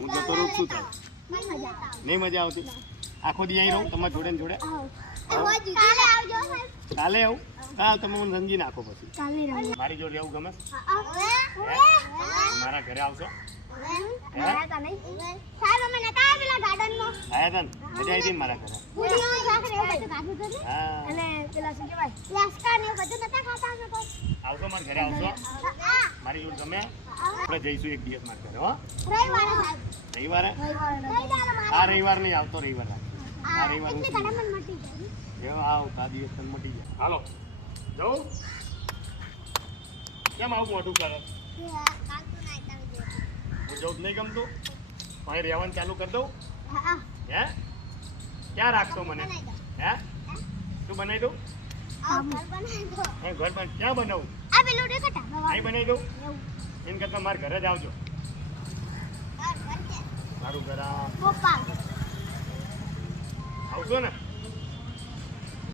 હું જતો રહું શું થાય? નહીં મજા આવતી? આખો દી અહીં રહું તમારા જોડે ને જોડે? કાલે આવું? હા, તમે મને રંગી નાખો પછી. મારી જોડે રહેવું ગમે? મારા ઘરે આવશો? આયા તા ને? મજા આવી હતી મારા ઘરે? આવશો મારા ઘરે આવશો? મારી જોડે ગમે? આપણે જઈશું એક દિવસ મારા ઘરે. હો, રવિવારે? આ રવિવાર નહીં આવતો, રવિવાર આ રવિવાર આવ આ દિવસ તને મટી જાય. હાલો જવું? કેમ આવું મોટું કરે? હું જવું જ નહીં ગમતું? અહીં રહેવાનું ચાલુ કરી દઉં? હે, ક્યાં રાખશો મને? હે, શું બનાવી દઉં? ઘર બન ક્યાં બનાવું? અહીં બનાવી દઉં? એમ કરતા મારા ઘરે જ આવજો. મારું ઘર આવશો ને?